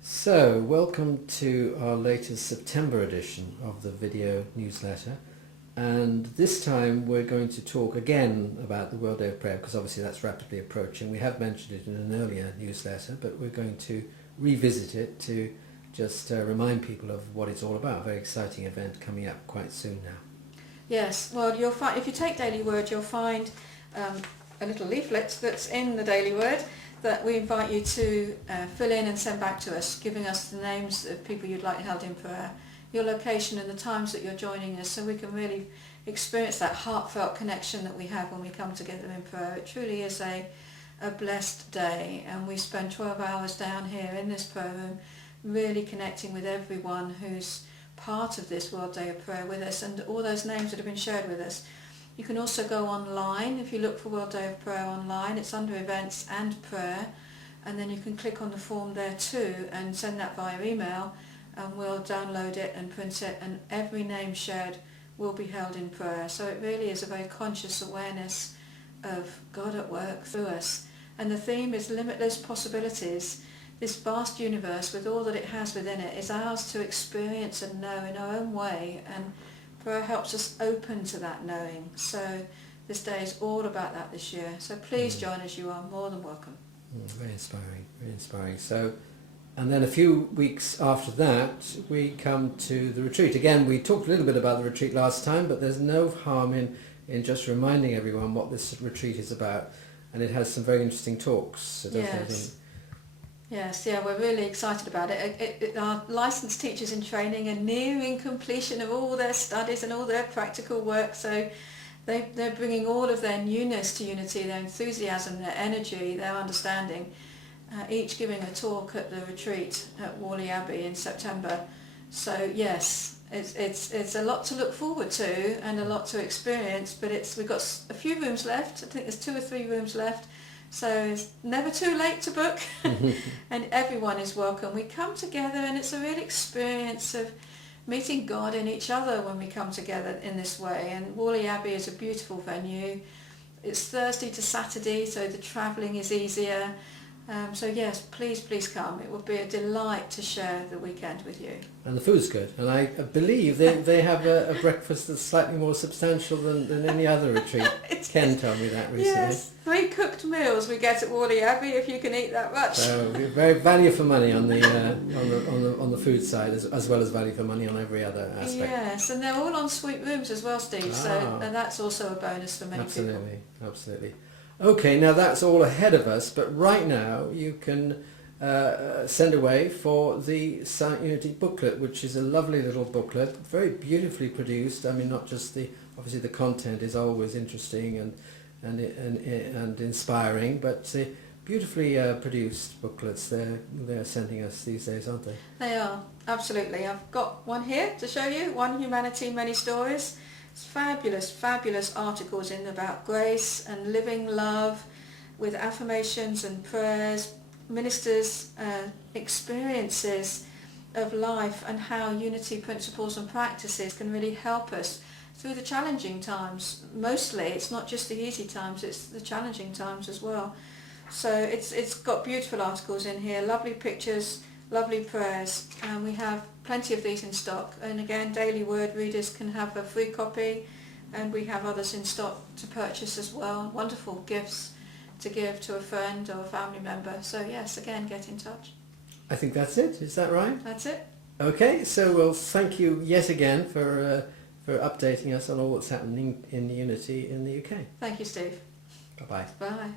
So, welcome to our latest September edition of the video newsletter, and this time we're going to talk again about the World Day of Prayer, because obviously that's rapidly approaching. We have mentioned it in an earlier newsletter, but we're going to revisit it to just remind people of what it's all about. A very exciting event coming up quite soon now. Yes, well, you'll find, if you take Daily Word, you'll find a little leaflet that's in the Daily Word that we invite you to fill in and send back to us, giving us the names of people you'd like held in prayer, your location and the times that you're joining us, so we can really experience that heartfelt connection that we have when we come together in prayer. It truly is a blessed day, and we spend 12 hours down here in this prayer room really connecting with everyone who's part of this World Day of Prayer with us, and all those names that have been shared with us. You can also go online. If you look for World Day of Prayer online, it's under Events and Prayer, and then you can click on the form there too and send that via email, and we'll download it and print it, and every name shared will be held in prayer. So it really is a very conscious awareness of God at work through us. And the theme is limitless possibilities. This vast universe, with all that it has within it, is ours to experience and know in our own way, and prayer helps us open to that knowing. So this day is all about that this year. So please join us. You are more than welcome. Very inspiring, very inspiring. So, and then a few weeks after that, we come to the retreat. Again, we talked a little bit about the retreat last time, but there's no harm in just reminding everyone what this retreat is about. And it has some very interesting talks. Yes, we're really excited about it. Our licensed teachers in training are nearing completion of all their studies and all their practical work, so they're bringing all of their newness to Unity, their enthusiasm, their energy, their understanding, each giving a talk at the retreat at Whalley Abbey in September. So yes, it's a lot to look forward to and a lot to experience, but we've got a few rooms left. I think there's 2 or 3 rooms left. So it's never too late to book, and everyone is welcome. We come together, and it's a real experience of meeting God in each other when we come together in this way. And Whalley Abbey is a beautiful venue. It's Thursday to Saturday, so the travelling is easier. So yes, please come. It will be a delight to share the weekend with you. And the food's good, and I believe they have a breakfast that's slightly more substantial than any other retreat. Ken told me that recently. Yes, 3 cooked meals we get at Whalley Abbey, if you can eat that much. So very value for money on the on the food side, as well as value for money on every other aspect. Yes, and they're all en suite rooms as well, Steve. So and that's also a bonus for many people. Absolutely. Okay, now that's all ahead of us, but right now you can send away for the Silent Unity booklet, which is a lovely little booklet, very beautifully produced. I mean, not just obviously the content is always interesting and inspiring, but beautifully produced booklets they're sending us these days, aren't they? They are, absolutely. I've got one here to show you, One Humanity, Many Stories. It's fabulous articles in about grace and living love, with affirmations and prayers, ministers' experiences of life, and how Unity principles and practices can really help us through the challenging times. Mostly it's not just the easy times, it's the challenging times as well. So it's got beautiful articles in here, lovely pictures, lovely prayers, and we have plenty of these in stock. And again, Daily Word readers can have a free copy, and we have others in stock to purchase as well. Wonderful gifts to give to a friend or a family member. So yes, again, get in touch. I think that's it. Is that right? That's it. Okay, so we'll thank you yet again for updating us on all that's happening in Unity in the UK. Thank you, Steve. Bye-bye. Bye.